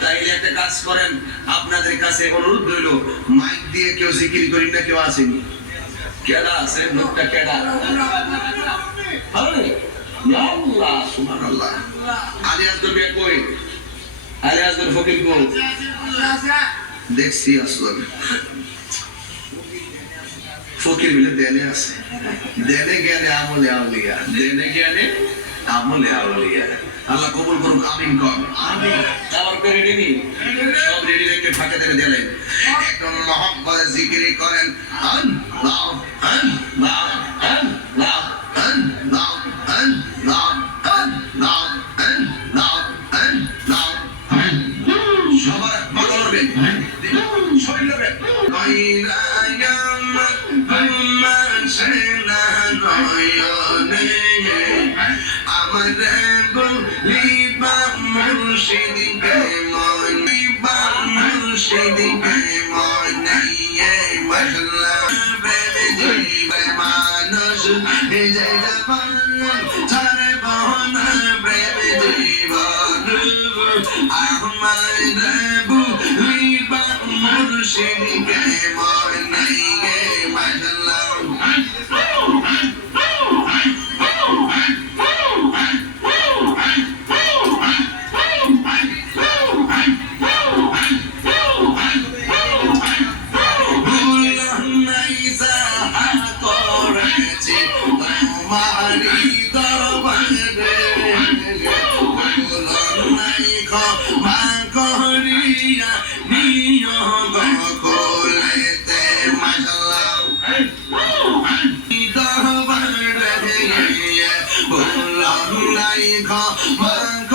তাইলে একটা কাজ করেন, আপনাদের কাছে অনুরোধ রইল, মাইক দিয়ে কেউ জিকির করি না, কেউ আসেনি, কেডা আছে লোকটা, কেডা আল্লাহ সুবহানাল্লাহ। আলিয়াস দরবে কই, আলিয়াস দর ফকির কই, দেখছি আসলে ফকির বলে দেনে আছে, দেনে জ্ঞানে আমলে আউলিয়া, দেনে জ্ঞানে আমলে আউলিয়া। আল্লাহ কবুল করুক, আমিন কর। আমিন। আমার করে রেডি, সব রেডি রেখে ফাঁকে ধরে দিলেন, একদম মহব্বত জিকির করেন, আল্লাহ আল্লাহ আল্লাহ আল্লাহ আল্লাহ আল্লাহ আল্লাহ আল্লাহ। সবার মাথা লড়বেন, শরীর লড়বেন। কইরা আমার আমার সেনা নয়নে আমার বলিবা মুর্শিদকে মনিবা মুর্শিদকে মনিয়ে মশলা প্রেমে জীবে মানুষ জায়গা পান ছাড়ে বহনা প্রেমে জীবন আমার বলিবা মুর্শিদকে মনিয়ে মশলা। Mari